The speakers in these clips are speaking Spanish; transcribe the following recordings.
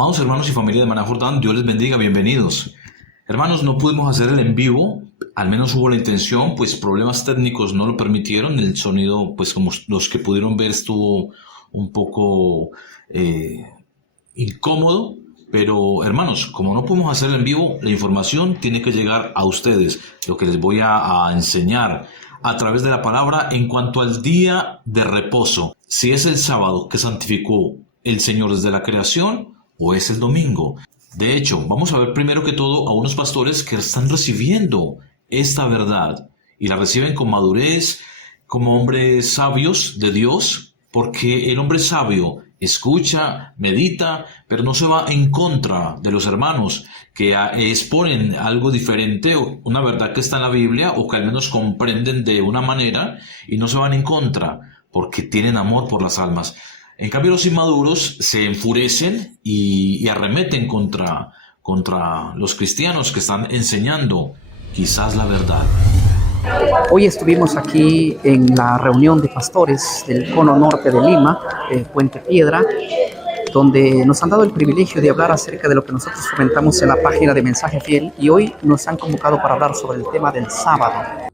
Amados hermanos y familia de Maná Jordán, Dios les bendiga, bienvenidos. Hermanos, no pudimos hacer el en vivo, al menos hubo la intención, pues problemas técnicos no lo permitieron. El sonido, pues como los que pudieron ver, estuvo un poco incómodo. Pero hermanos, como no podemos hacer el en vivo, la información tiene que llegar a ustedes. Lo que les voy a enseñar a través de la palabra en cuanto al día de reposo. Si es el sábado que santificó el Señor desde la creación o es el domingo. De hecho, vamos a ver primero que todo a unos pastores que están recibiendo esta verdad y la reciben con madurez, como hombres sabios de Dios, porque el hombre sabio escucha, medita, pero no se va en contra de los hermanos que exponen algo diferente, una verdad que está en la Biblia o que al menos comprenden de una manera y no se van en contra porque tienen amor por las almas. En cambio, los inmaduros se enfurecen y arremeten contra los cristianos que están enseñando quizás la verdad. Hoy estuvimos aquí en la reunión de pastores del cono norte de Lima, Puente Piedra, donde nos han dado el privilegio de hablar acerca de lo que nosotros comentamos en la página de Mensaje Fiel, y hoy nos han convocado para hablar sobre el tema del sábado.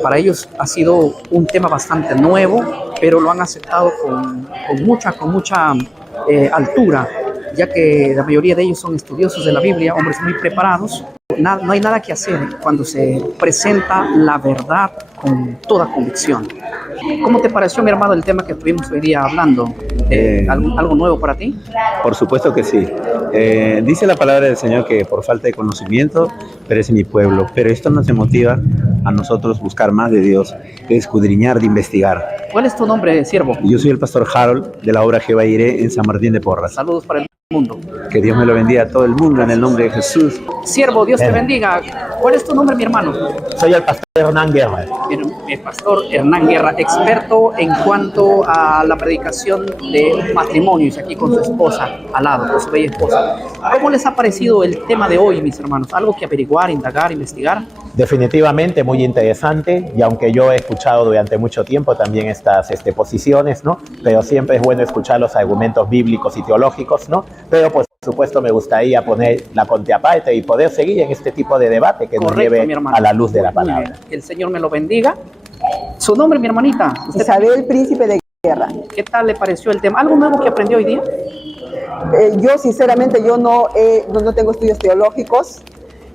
Para ellos ha sido un tema bastante nuevo, pero lo han aceptado con mucha altura, ya que la mayoría de ellos son estudiosos de la Biblia, hombres muy preparados. No hay nada que hacer cuando se presenta la verdad con toda convicción. ¿Cómo te pareció, mi hermano, el tema que estuvimos hoy día hablando? ¿Algo nuevo para ti? Por supuesto que sí. Dice la palabra del Señor que por falta de conocimiento perece mi pueblo, pero esto nos motiva a nosotros buscar más de Dios, de escudriñar, de investigar. ¿Cuál es tu nombre, siervo? Yo soy el pastor Harold de la obra Jehová Iré en San Martín de Porras. Saludos para el mundo. Que Dios me lo bendiga a todo el mundo en el nombre de Jesús. Siervo, Dios te bendiga. ¿Cuál es tu nombre, mi hermano? Soy el pastor Hernán Guerra. El pastor Hernán Guerra, experto en cuanto a la predicación de matrimonios, aquí con su esposa al lado, con su bella esposa. ¿Cómo les ha parecido el tema de hoy, mis hermanos? ¿Algo que averiguar, indagar, investigar? Definitivamente muy interesante, y aunque yo he escuchado durante mucho tiempo también estas posiciones, ¿no? Pero siempre es bueno escuchar los argumentos bíblicos y teológicos, ¿no? Pero por supuesto me gustaría poner la contraparte y poder seguir en este tipo de debate que nos lleve a la luz de la palabra. Que el Señor me lo bendiga. ¿Su nombre, mi hermanita? Isabel, príncipe de Guerra. ¿Qué tal le pareció el tema? ¿Algo nuevo que aprendió hoy día? Yo sinceramente no tengo estudios teológicos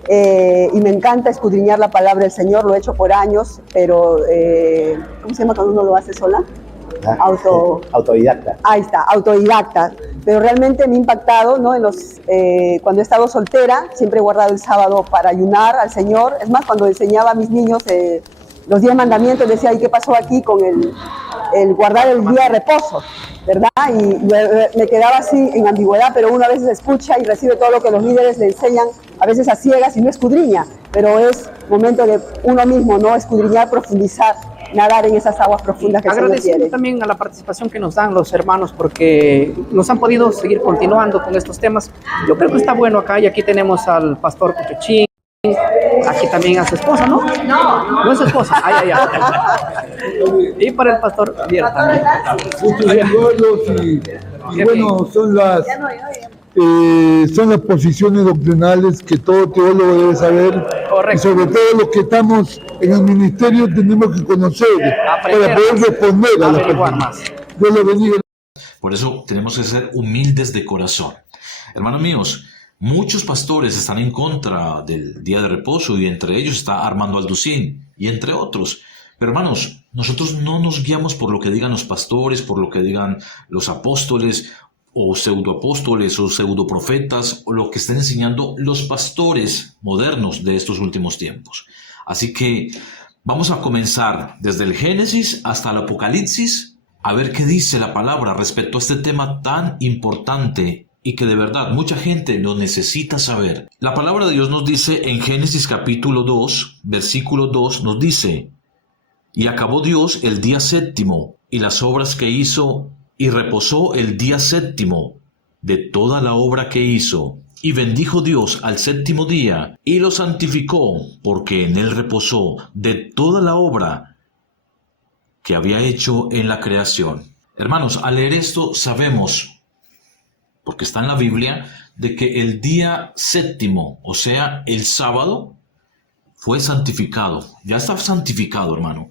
y me encanta escudriñar la palabra del Señor, lo he hecho por años, pero ¿cómo se llama cuando uno lo hace sola? Autodidacta. Ahí está, autodidacta. Pero realmente me ha impactado, ¿no? Cuando he estado soltera, siempre he guardado el sábado para ayunar al Señor. Es más, cuando enseñaba a mis niños los 10 mandamientos, decía, ¿y qué pasó aquí con el guardar el día de reposo? ¿Verdad? Y me quedaba así en ambigüedad, pero uno a veces escucha y recibe todo lo que los líderes le enseñan, a veces a ciegas y no escudriña, pero es momento de uno mismo, ¿no? Escudriñar, profundizar, nadar en esas aguas profundas que el Señor quiere. Agradeciendo también a la participación que nos dan los hermanos, porque nos han podido seguir continuando con estos temas. Yo creo que está bueno acá, y aquí tenemos al pastor Cuchuchín, aquí también a su esposa, ¿no? No es su esposa. Ay. Y para el pastor Javier también. Y bueno, son las posiciones doctrinales que todo teólogo debe saber. Correcto. Y sobre todo los que estamos en el ministerio tenemos que conocer para poder responder a las personas. Dios lo bendiga. Por eso tenemos que ser humildes de corazón. Hermanos míos, muchos pastores están en contra del día de reposo, y entre ellos está Armando Alducín y entre otros. Pero hermanos, nosotros no nos guiamos por lo que digan los pastores, por lo que digan los apóstoles o pseudoapóstoles o pseudoprofetas, o lo que estén enseñando los pastores modernos de estos últimos tiempos. Así que vamos a comenzar desde el Génesis hasta el Apocalipsis a ver qué dice la palabra respecto a este tema tan importante y que de verdad mucha gente lo necesita saber. La palabra de Dios nos dice en Génesis capítulo 2, versículo 2, nos dice: y acabó Dios el día séptimo y las obras que hizo, y reposó el día séptimo de toda la obra que hizo. Y bendijo Dios al séptimo día y lo santificó, porque en él reposó de toda la obra que había hecho en la creación. Hermanos, al leer esto sabemos porque está en la Biblia, de que el día séptimo, o sea, el sábado, fue santificado. Ya está santificado, hermano,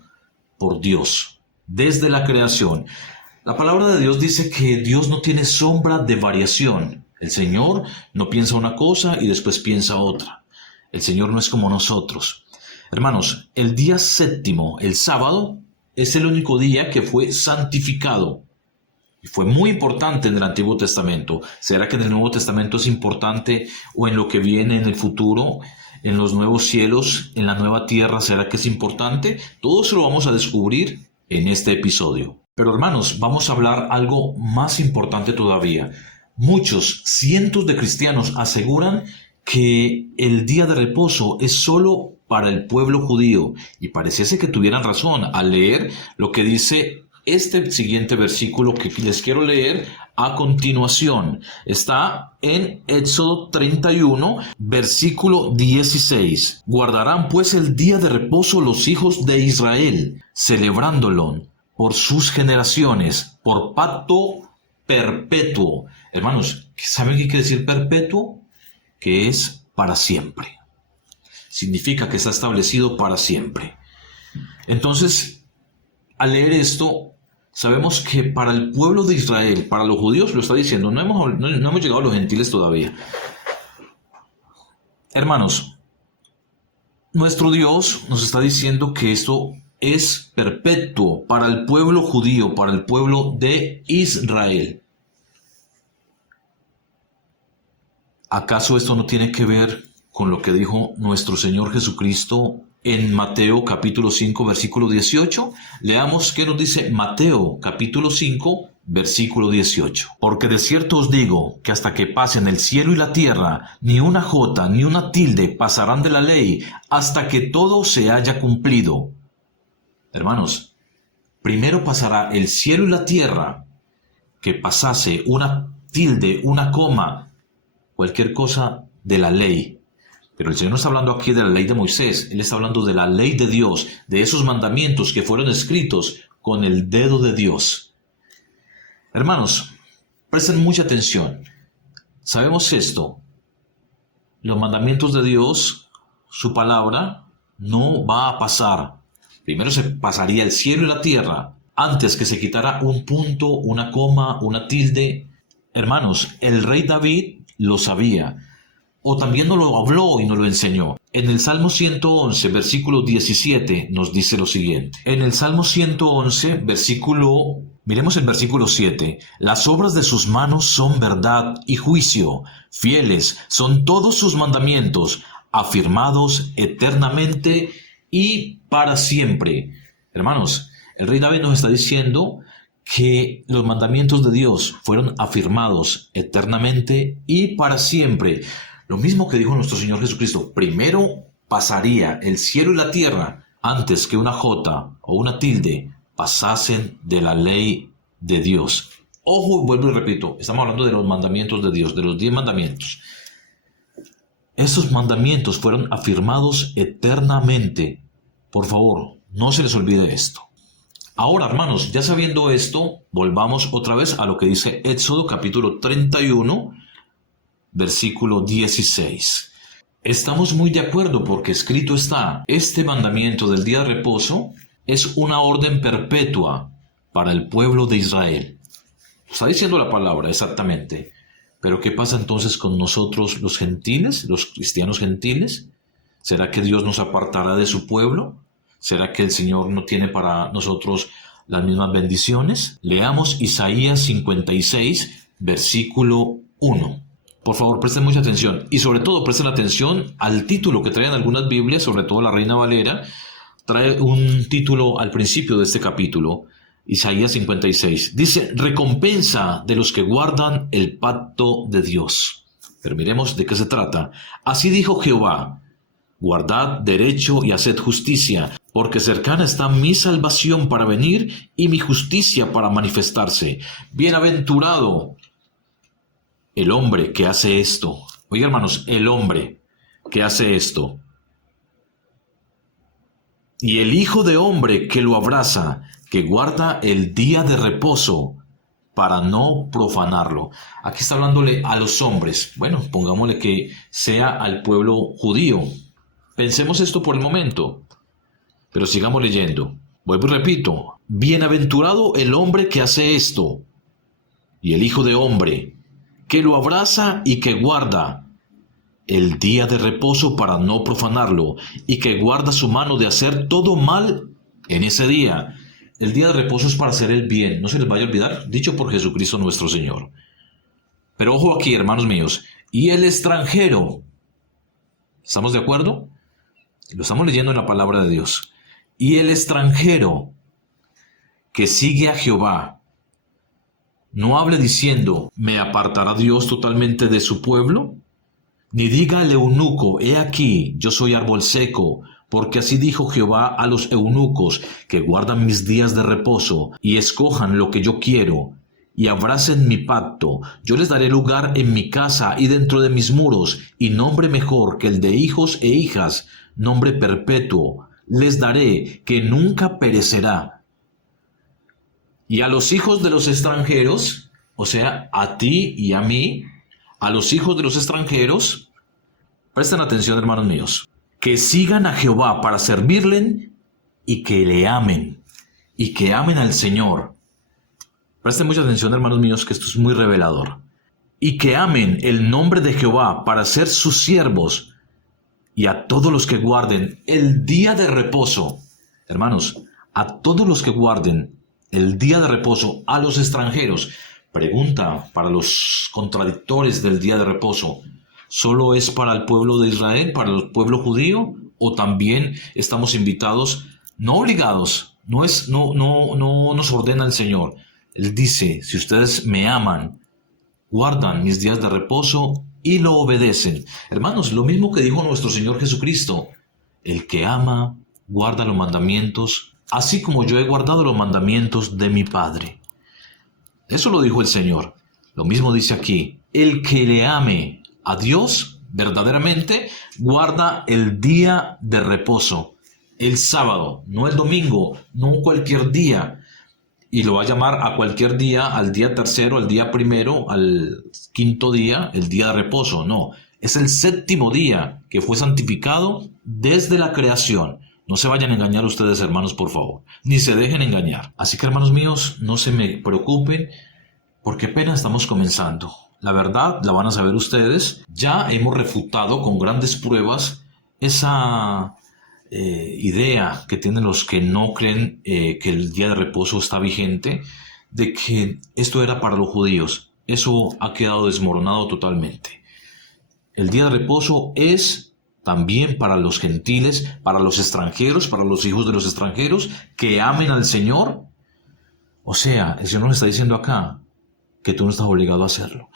por Dios, desde la creación. La palabra de Dios dice que Dios no tiene sombra de variación. El Señor no piensa una cosa y después piensa otra. El Señor no es como nosotros. Hermanos, el día séptimo, el sábado, es el único día que fue santificado. Y fue muy importante en el Antiguo Testamento. ¿Será que en el Nuevo Testamento es importante o en lo que viene en el futuro, en los nuevos cielos, en la nueva tierra? ¿Será que es importante? Todo eso lo vamos a descubrir en este episodio. Pero hermanos, vamos a hablar algo más importante todavía. Muchos, cientos de cristianos aseguran que el día de reposo es solo para el pueblo judío. Y pareciese que tuvieran razón al leer lo que dice este siguiente versículo que les quiero leer a continuación. Está en Éxodo 31, versículo 16. Guardarán pues el día de reposo los hijos de Israel, celebrándolo por sus generaciones, por pacto perpetuo. Hermanos, ¿saben qué quiere decir perpetuo? Que es para siempre. Significa que está establecido para siempre. Entonces, al leer esto, sabemos que para el pueblo de Israel, para los judíos, lo está diciendo, no hemos llegado a los gentiles todavía. Hermanos, nuestro Dios nos está diciendo que esto es perpetuo para el pueblo judío, para el pueblo de Israel. ¿Acaso esto no tiene que ver con lo que dijo nuestro Señor Jesucristo en Mateo capítulo 5, versículo 18? Leamos qué nos dice Mateo capítulo 5, versículo 18. Porque de cierto os digo que hasta que pasen el cielo y la tierra, ni una jota ni una tilde pasarán de la ley hasta que todo se haya cumplido. Hermanos, primero pasará el cielo y la tierra, que pasase una tilde, una coma, cualquier cosa de la ley. Pero el Señor no está hablando aquí de la ley de Moisés, Él está hablando de la ley de Dios, de esos mandamientos que fueron escritos con el dedo de Dios. Hermanos, presten mucha atención. Sabemos esto, los mandamientos de Dios, su palabra, no va a pasar. Primero se pasaría el cielo y la tierra, antes que se quitara un punto, una coma, una tilde. Hermanos, el rey David lo sabía, o también nos lo habló y nos lo enseñó. En el Salmo 111, versículo 17, nos dice lo siguiente. En el Salmo 111, miremos el versículo 7. Las obras de sus manos son verdad y juicio. Fieles son todos sus mandamientos, afirmados eternamente y para siempre. Hermanos, el rey David nos está diciendo que los mandamientos de Dios fueron afirmados eternamente y para siempre. Lo mismo que dijo nuestro Señor Jesucristo, primero pasaría el cielo y la tierra antes que una jota o una tilde pasasen de la ley de Dios. Ojo, vuelvo y repito, estamos hablando de los mandamientos de Dios, de los 10 mandamientos. Esos mandamientos fueron afirmados eternamente. Por favor, no se les olvide esto. Ahora, hermanos, ya sabiendo esto, volvamos otra vez a lo que dice Éxodo capítulo 31, versículo 16. Estamos muy de acuerdo porque escrito está, este mandamiento del día de reposo es una orden perpetua para el pueblo de Israel. Está diciendo la palabra exactamente. Pero ¿qué pasa entonces con nosotros los gentiles, los cristianos gentiles? ¿Será que Dios nos apartará de su pueblo? ¿Será que el Señor no tiene para nosotros las mismas bendiciones? Leamos Isaías 56, versículo 1. Por favor, presten mucha atención y sobre todo presten atención al título que traen algunas Biblias, sobre todo la Reina Valera, trae un título al principio de este capítulo, Isaías 56. Dice, recompensa de los que guardan el pacto de Dios. Pero miremos de qué se trata. Así dijo Jehová, guardad derecho y haced justicia, porque cercana está mi salvación para venir y mi justicia para manifestarse. Bienaventurado el hombre que hace esto. Oiga, hermanos, el hombre que hace esto. Y el hijo de hombre que lo abraza, que guarda el día de reposo para no profanarlo. Aquí está hablándole a los hombres. Bueno, pongámosle que sea al pueblo judío. Pensemos esto por el momento, pero sigamos leyendo. Vuelvo y repito, bienaventurado el hombre que hace esto, y el hijo de hombre, que lo abraza y que guarda el día de reposo para no profanarlo, y que guarda su mano de hacer todo mal en ese día. El día de reposo es para hacer el bien, no se les vaya a olvidar, dicho por Jesucristo nuestro Señor. Pero ojo aquí, hermanos míos, y el extranjero, ¿estamos de acuerdo? Lo estamos leyendo en la palabra de Dios. Y el extranjero que sigue a Jehová, no hable diciendo, ¿me apartará Dios totalmente de su pueblo? Ni diga al eunuco, he aquí, yo soy árbol seco, porque así dijo Jehová a los eunucos que guardan mis días de reposo y escojan lo que yo quiero y abracen mi pacto. Yo les daré lugar en mi casa y dentro de mis muros, y nombre mejor que el de hijos e hijas, nombre perpetuo, les daré que nunca perecerá. Y a los hijos de los extranjeros, o sea, a ti y a mí, a los hijos de los extranjeros, presten atención, hermanos míos, que sigan a Jehová para servirle y que le amen, y que amen al Señor. Presten mucha atención, hermanos míos, que esto es muy revelador. Y que amen el nombre de Jehová para ser sus siervos, y a todos los que guarden el día de reposo. Hermanos, a todos los que guarden el día de reposo, a los extranjeros. Pregunta para los contradictores del día de reposo. ¿Solo es para el pueblo de Israel, para el pueblo judío? ¿O también estamos invitados, no obligados? No nos ordena el Señor. Él dice, si ustedes me aman, guardan mis días de reposo y lo obedecen. Hermanos, lo mismo que dijo nuestro Señor Jesucristo. El que ama, guarda los mandamientos, así como yo he guardado los mandamientos de mi Padre. Eso lo dijo el Señor. Lo mismo dice aquí. El que le ame a Dios, verdaderamente, guarda el día de reposo. El sábado, no el domingo, no cualquier día. Y lo va a llamar a cualquier día, al día tercero, al día primero, al quinto día, el día de reposo. No, es el séptimo día que fue santificado desde la creación. No se vayan a engañar ustedes, hermanos, por favor. Ni se dejen engañar. Así que, hermanos míos, no se me preocupen, porque apenas estamos comenzando. La verdad la van a saber ustedes. Ya hemos refutado con grandes pruebas esa idea que tienen los que no creen que el día de reposo está vigente, de que esto era para los judíos. Eso ha quedado desmoronado totalmente. El día de reposo es también para los gentiles, para los extranjeros, para los hijos de los extranjeros que amen al Señor. O sea, el Señor nos está diciendo acá que tú no estás obligado a hacerlo.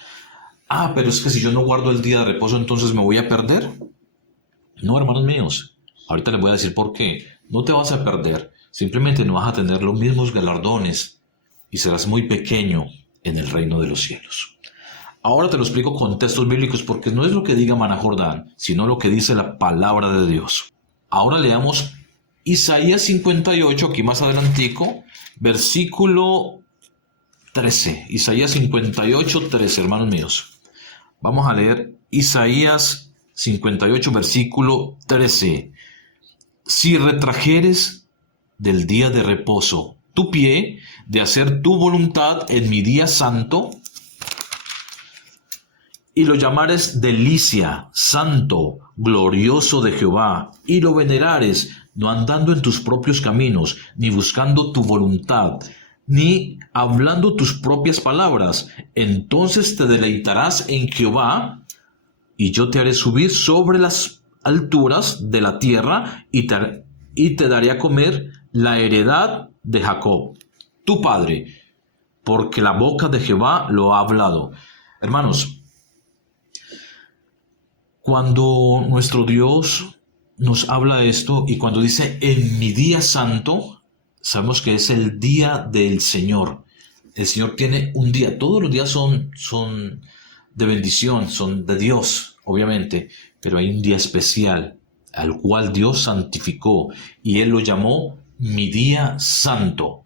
Ah, pero es que si yo no guardo el día de reposo, entonces me voy a perder. No, hermanos míos. Ahorita les voy a decir por qué. No te vas a perder. Simplemente no vas a tener los mismos galardones y serás muy pequeño en el reino de los cielos. Ahora te lo explico con textos bíblicos porque no es lo que diga Maná Jordán, sino lo que dice la palabra de Dios. Ahora leamos Isaías 58, aquí más adelantico, versículo 13. Isaías 58, 13, hermanos míos. Vamos a leer Isaías 58, versículo 13. Si retrajeres del día de reposo tu pie, de hacer tu voluntad en mi día santo, y lo llamares delicia, santo, glorioso de Jehová, y lo venerares, no andando en tus propios caminos, ni buscando tu voluntad, ni hablando tus propias palabras, entonces te deleitarás en Jehová, y yo te haré subir sobre las alturas de la tierra, y te daré a comer la heredad de Jacob, tu padre, porque la boca de Jehová lo ha hablado. Hermanos, cuando nuestro Dios nos habla esto y cuando dice en mi día santo, sabemos que es el día del Señor. El Señor tiene un día, todos los días son de bendición, son de Dios, obviamente, pero hay un día especial al cual Dios santificó y Él lo llamó mi día santo.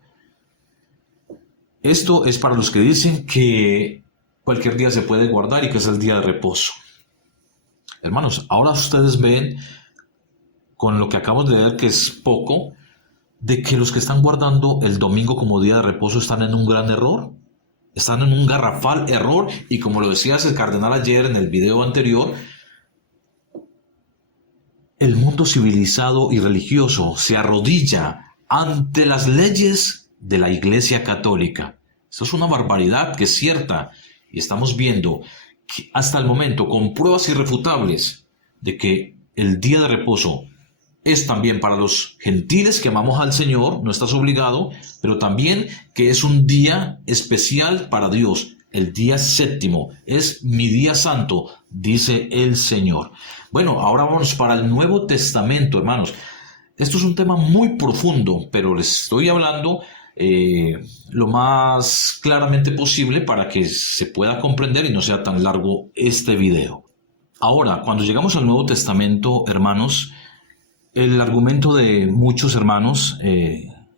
Esto es para los que dicen que cualquier día se puede guardar y que es el día de reposo. Hermanos, ahora ustedes ven, con lo que acabamos de ver, que es poco, de que los que están guardando el domingo como día de reposo están en un gran error. Están en un garrafal error, y como lo decía el cardenal ayer en el video anterior, el mundo civilizado y religioso se arrodilla ante las leyes de la Iglesia Católica. Esto es una barbaridad que es cierta, y estamos viendo que hasta el momento, con pruebas irrefutables de que el día de reposo es también para los gentiles que amamos al Señor, no estás obligado, pero también que es un día especial para Dios. El día séptimo es mi día santo, dice el Señor. Bueno, ahora vamos para el Nuevo Testamento, hermanos. Esto es un tema muy profundo, pero les estoy hablando lo más claramente posible para que se pueda comprender y no sea tan largo este video. Ahora, cuando llegamos al Nuevo Testamento, hermanos, el argumento de muchos hermanos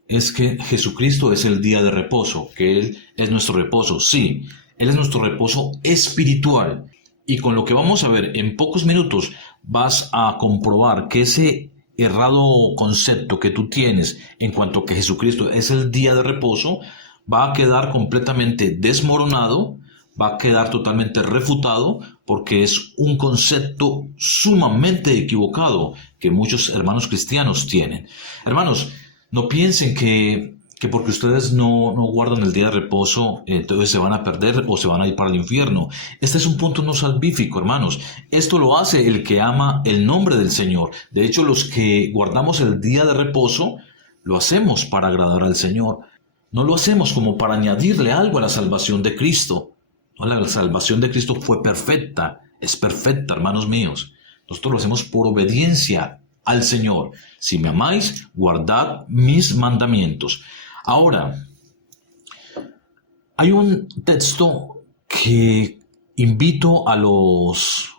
es que Jesucristo es el día de reposo, que Él es nuestro reposo. Sí, Él es nuestro reposo espiritual. Y con lo que vamos a ver en pocos minutos vas a comprobar que ese errado concepto que tú tienes en cuanto a que Jesucristo es el día de reposo va a quedar completamente desmoronado, va a quedar totalmente refutado, porque es un concepto sumamente equivocado que muchos hermanos cristianos tienen. Hermanos, no piensen que porque ustedes no guardan el día de reposo, entonces se van a perder o se van a ir para el infierno. Este es un punto no salvífico, hermanos. Esto lo hace el que ama el nombre del Señor. De hecho, los que guardamos el día de reposo, lo hacemos para agradar al Señor. No lo hacemos como para añadirle algo a la salvación de Cristo. No, la salvación de Cristo fue perfecta, es perfecta, hermanos míos. Nosotros lo hacemos por obediencia al Señor. Si me amáis, guardad mis mandamientos. Ahora, hay un texto que invito a los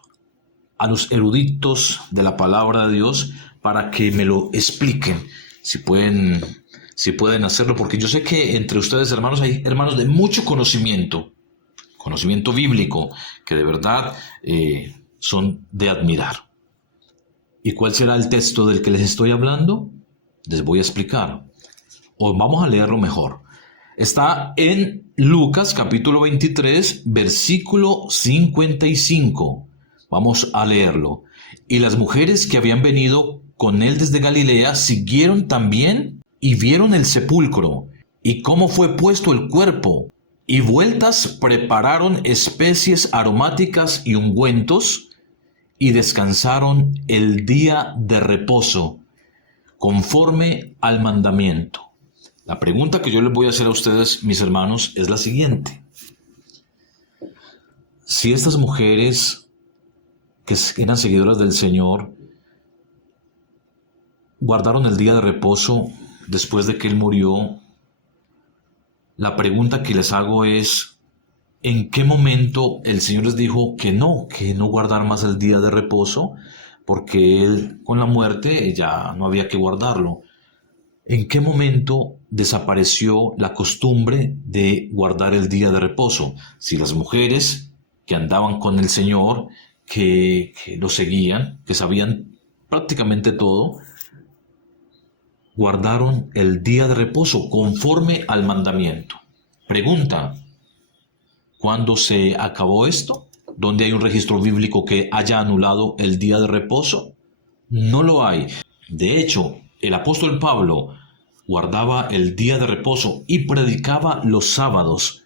eruditos de la palabra de Dios para que me lo expliquen, si pueden hacerlo, porque yo sé que entre ustedes, hermanos, hay hermanos de mucho conocimiento bíblico, que de verdad son de admirar. ¿Y cuál será el texto del que les estoy hablando? Les voy a explicar. O vamos a leerlo mejor. Está en Lucas capítulo 23, versículo 55. Vamos a leerlo. Y las mujeres que habían venido con él desde Galilea siguieron también y vieron el sepulcro y cómo fue puesto el cuerpo. Y vueltas prepararon especies aromáticas y ungüentos y descansaron el día de reposo, conforme al mandamiento. La pregunta que yo les voy a hacer a ustedes, mis hermanos, es la siguiente. Si estas mujeres que eran seguidoras del Señor guardaron el día de reposo después de que Él murió, la pregunta que les hago es, ¿en qué momento el Señor les dijo que no guardar más el día de reposo? Porque Él, con la muerte, ya no había que guardarlo. ¿En qué momento desapareció la costumbre de guardar el día de reposo? Si las mujeres que andaban con el Señor, que lo seguían, que sabían prácticamente todo, guardaron el día de reposo conforme al mandamiento. Pregunta, ¿cuándo se acabó esto? ¿Dónde hay un registro bíblico que haya anulado el día de reposo? No lo hay. De hecho, el apóstol Pablo guardaba el día de reposo y predicaba los sábados.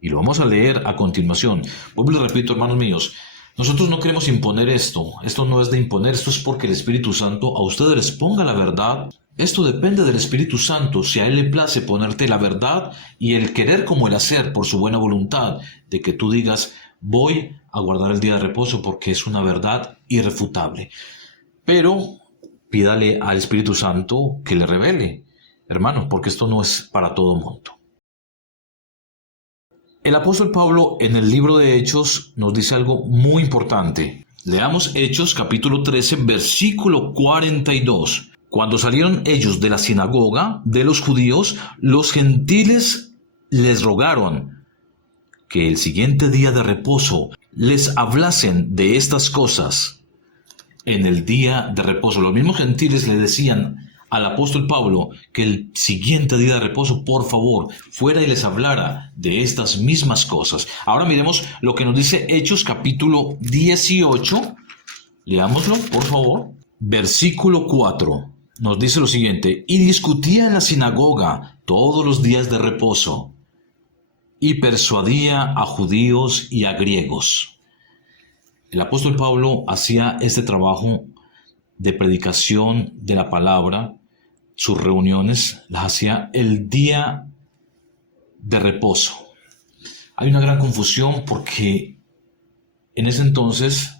Y lo vamos a leer a continuación. Vuelvo y les repito, hermanos míos, nosotros no queremos imponer esto. Esto no es de imponer, esto es porque el Espíritu Santo a ustedes les ponga la verdad. Esto depende del Espíritu Santo, si a Él le place ponerte la verdad y el querer como el hacer por su buena voluntad, de que tú digas, voy a guardar el día de reposo porque es una verdad irrefutable. Pero pídale al Espíritu Santo que le revele, hermanos, porque esto no es para todo mundo. El apóstol Pablo en el libro de Hechos nos dice algo muy importante. Leamos Hechos capítulo 13, versículo 42. Cuando salieron ellos de la sinagoga de los judíos, los gentiles les rogaron que el siguiente día de reposo les hablasen de estas cosas en el día de reposo. Los mismos gentiles le decían al apóstol Pablo que el siguiente día de reposo, por favor, fuera y les hablara de estas mismas cosas. Ahora miremos lo que nos dice Hechos capítulo 18. Leámoslo, por favor. Versículo 4. Nos dice lo siguiente: y discutía en la sinagoga todos los días de reposo, y persuadía a judíos y a griegos. El apóstol Pablo hacía este trabajo de predicación de la palabra. Sus reuniones las hacía el día de reposo. Hay una gran confusión porque en ese entonces,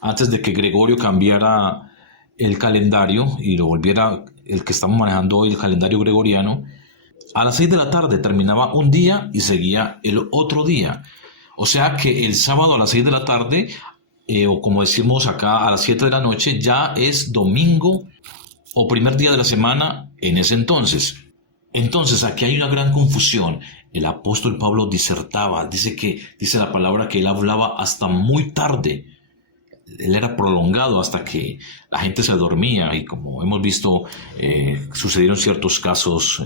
antes de que Gregorio cambiara el calendario y lo volviera el que estamos manejando hoy, el calendario gregoriano, a las 6 de la tarde terminaba un día y seguía el otro día. O sea que el sábado a las 6 de la tarde, o como decimos acá a las 7 de la noche, ya es domingo o primer día de la semana en ese entonces. Entonces aquí hay una gran confusión. El apóstol Pablo disertaba, dice la palabra que él hablaba hasta muy tarde. Él era prolongado hasta que la gente se dormía, y como hemos visto, sucedieron ciertos casos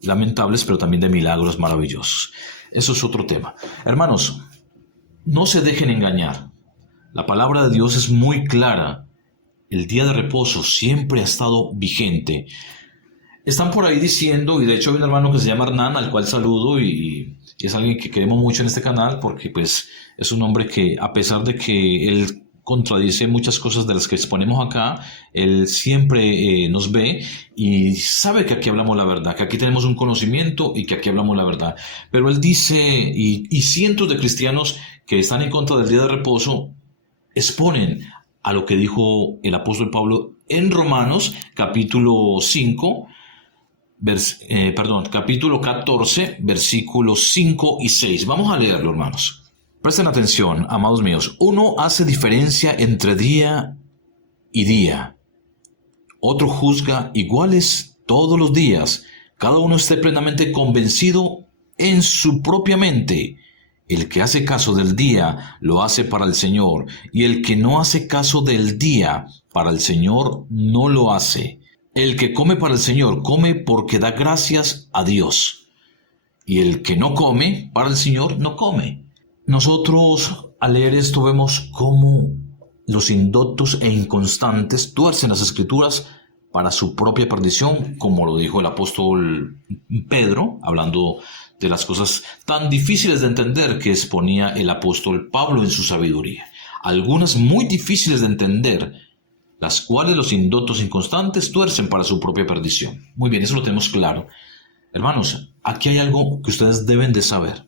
lamentables, pero también de milagros maravillosos. Eso es otro tema. Hermanos, no se dejen engañar. La palabra de Dios es muy clara. El día de reposo siempre ha estado vigente. Están por ahí diciendo, y de hecho hay un hermano que se llama Hernán, al cual saludo, y es alguien que queremos mucho en este canal, porque pues es un hombre que, a pesar de que él contradice muchas cosas de las que exponemos acá, él siempre nos ve y sabe que aquí hablamos la verdad, que aquí tenemos un conocimiento y que aquí hablamos la verdad. Pero él dice, y cientos de cristianos que están en contra del día de reposo exponen a lo que dijo el apóstol Pablo en Romanos capítulo 5, capítulo 14, versículos 5 y 6. Vamos a leerlo, hermanos. Presten atención, amados míos. Uno hace diferencia entre día y día. Otro juzga iguales todos los días. Cada uno esté plenamente convencido en su propia mente. El que hace caso del día lo hace para el Señor, y el que no hace caso del día para el Señor no lo hace. El que come para el Señor come porque da gracias a Dios, y el que no come para el Señor no come. Nosotros al leer esto vemos cómo los indoctos e inconstantes tuercen las Escrituras para su propia perdición, como lo dijo el apóstol Pedro, hablando de las cosas tan difíciles de entender que exponía el apóstol Pablo en su sabiduría. Algunas muy difíciles de entender, las cuales los indoctos inconstantes tuercen para su propia perdición. Muy bien, eso lo tenemos claro. Hermanos, aquí hay algo que ustedes deben de saber.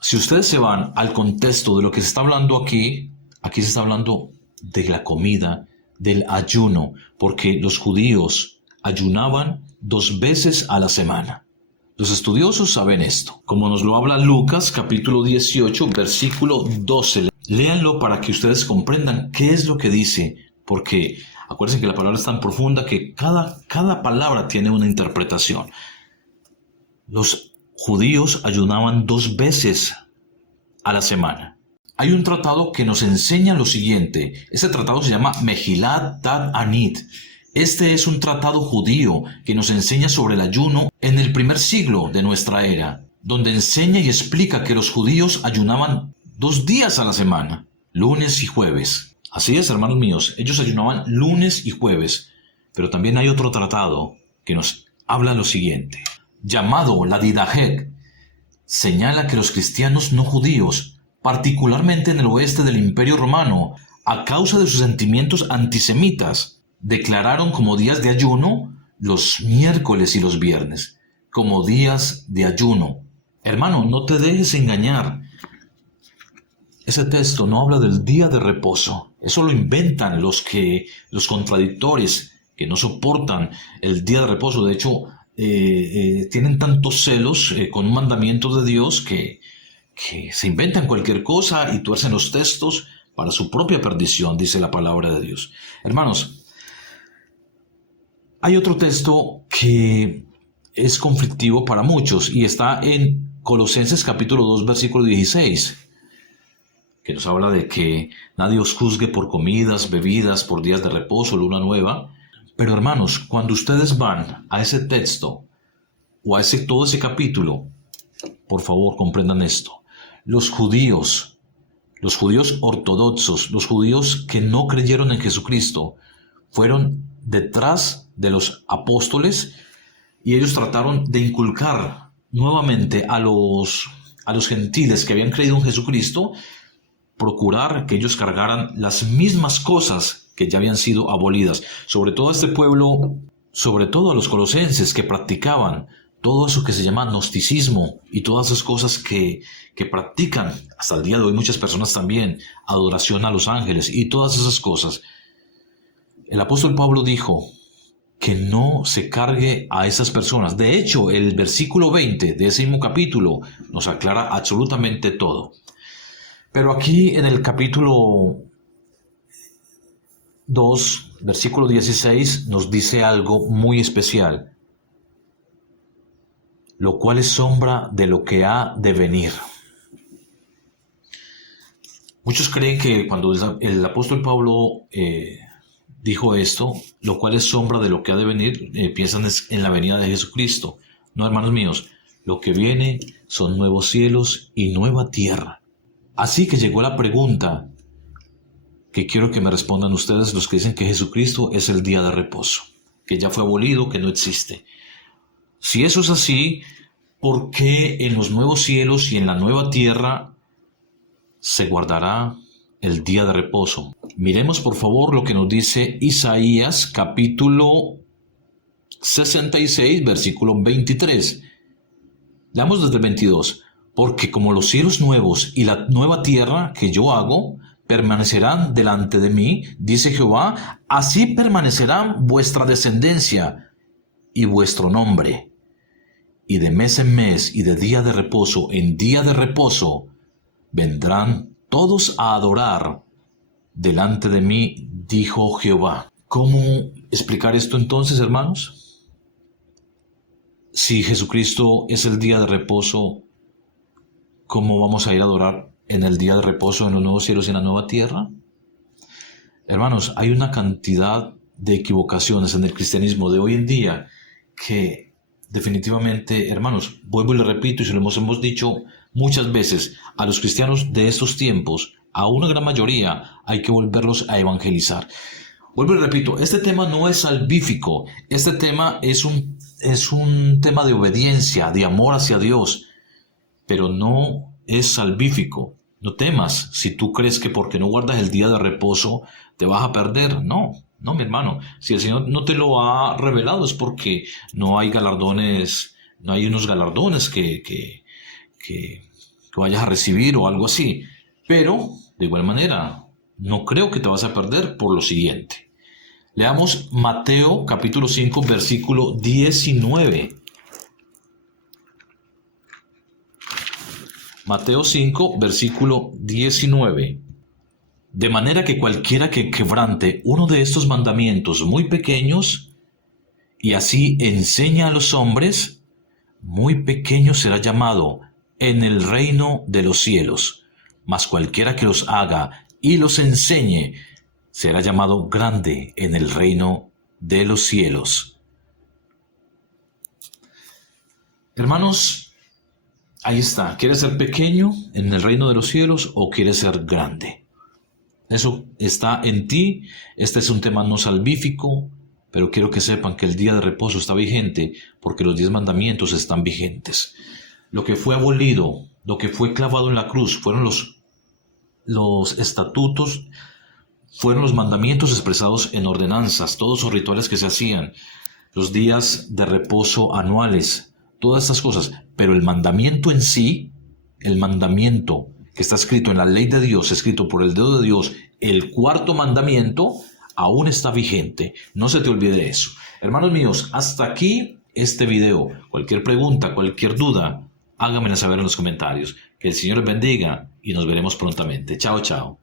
Si ustedes se van al contexto de lo que se está hablando aquí se está hablando de la comida, del ayuno, porque los judíos ayunaban 2 veces a la semana. Los estudiosos saben esto, como nos lo habla Lucas capítulo 18, versículo 12. Léanlo para que ustedes comprendan qué es lo que dice, porque acuérdense que la palabra es tan profunda que cada palabra tiene una interpretación. Los judíos ayunaban 2 veces a la semana. Hay un tratado que nos enseña lo siguiente. Ese tratado se llama Mejilat Ta'anit. Este es un tratado judío que nos enseña sobre el ayuno en el primer siglo de nuestra era, donde enseña y explica que los judíos ayunaban 2 días a la semana, lunes y jueves. Así es, hermanos míos, ellos ayunaban lunes y jueves. Pero también hay otro tratado que nos habla lo siguiente, llamado la Didahet. Señala que los cristianos no judíos, particularmente en el oeste del Imperio Romano, a causa de sus sentimientos antisemitas, declararon como días de ayuno los miércoles y los viernes, como días de ayuno. Hermano, no te dejes engañar. Ese texto no habla del día de reposo. Eso lo inventan los contradictores que no soportan el día de reposo. De hecho, tienen tantos celos con un mandamiento de Dios que se inventan cualquier cosa y tuercen los textos para su propia perdición, dice la palabra de Dios. Hermanos, hay otro texto que es conflictivo para muchos y está en Colosenses capítulo 2, versículo 16, que nos habla de que nadie os juzgue por comidas, bebidas, por días de reposo, luna nueva. Pero hermanos, cuando ustedes van a ese texto o a todo ese capítulo, por favor comprendan esto. Los judíos ortodoxos, los judíos que no creyeron en Jesucristo, fueron detrás de los apóstoles y ellos trataron de inculcar nuevamente a los gentiles que habían creído en Jesucristo, procurar que ellos cargaran las mismas cosas que ya habían sido abolidas. Sobre todo a este pueblo, sobre todo a los colosenses que practicaban todo eso que se llama gnosticismo y todas esas cosas que practican hasta el día de hoy muchas personas también, adoración a los ángeles y todas esas cosas. El apóstol Pablo dijo que no se cargue a esas personas. De hecho, el versículo 20 de ese mismo capítulo nos aclara absolutamente todo. Pero aquí en el capítulo 2, versículo 16, nos dice algo muy especial, lo cual es sombra de lo que ha de venir. Muchos creen que cuando el apóstol Pablo dijo esto, lo cual es sombra de lo que ha de venir, piensan en la venida de Jesucristo. No, hermanos míos, lo que viene son nuevos cielos y nueva tierra. Así que llegó la pregunta que quiero que me respondan ustedes, los que dicen que Jesucristo es el día de reposo, que ya fue abolido, que no existe. Si eso es así, ¿por qué en los nuevos cielos y en la nueva tierra se guardará el día de reposo? Miremos por favor lo que nos dice Isaías capítulo 66, versículo 23. Leamos desde el 22. Porque como los cielos nuevos y la nueva tierra que yo hago permanecerán delante de mí, dice Jehová, así permanecerán vuestra descendencia y vuestro nombre. Y de mes en mes y de día de reposo en día de reposo vendrán todos a adorar delante de mí, dijo Jehová. ¿Cómo explicar esto entonces, hermanos? Si Jesucristo es el día de reposo, ¿cómo vamos a ir a adorar en el día de reposo en los nuevos cielos y en la nueva tierra? Hermanos, hay una cantidad de equivocaciones en el cristianismo de hoy en día que definitivamente, hermanos, vuelvo y le repito, y se lo hemos dicho muchas veces, a los cristianos de estos tiempos, a una gran mayoría, hay que volverlos a evangelizar. Vuelvo y repito, este tema no es salvífico, este tema es un tema de obediencia, de amor hacia Dios, pero no es salvífico. No temas si tú crees que porque no guardas el día de reposo te vas a perder. No, mi hermano. Si el Señor no te lo ha revelado es porque no hay galardones, no hay unos galardones que vayas a recibir o algo así. Pero, de igual manera, no creo que te vas a perder por lo siguiente. Leamos Mateo capítulo 5, versículo 19. Mateo 5, versículo 19. De manera que cualquiera que quebrante uno de estos mandamientos muy pequeños y así enseña a los hombres, muy pequeño será llamado en el reino de los cielos. Mas cualquiera que los haga y los enseñe será llamado grande en el reino de los cielos. Hermanos, ahí está. ¿Quieres ser pequeño en el reino de los cielos o quieres ser grande? Eso está en ti. Este es un tema no salvífico, pero quiero que sepan que el día de reposo está vigente porque los 10 mandamientos están vigentes. Lo que fue abolido, lo que fue clavado en la cruz, fueron los estatutos, fueron los mandamientos expresados en ordenanzas, todos los rituales que se hacían, los días de reposo anuales, todas estas cosas. Pero el mandamiento en sí, el mandamiento que está escrito en la ley de Dios, escrito por el dedo de Dios, el 4º mandamiento, aún está vigente. No se te olvide eso. Hermanos míos, hasta aquí este video. Cualquier pregunta, cualquier duda, háganmela saber en los comentarios. Que el Señor les bendiga y nos veremos prontamente. Chao, chao.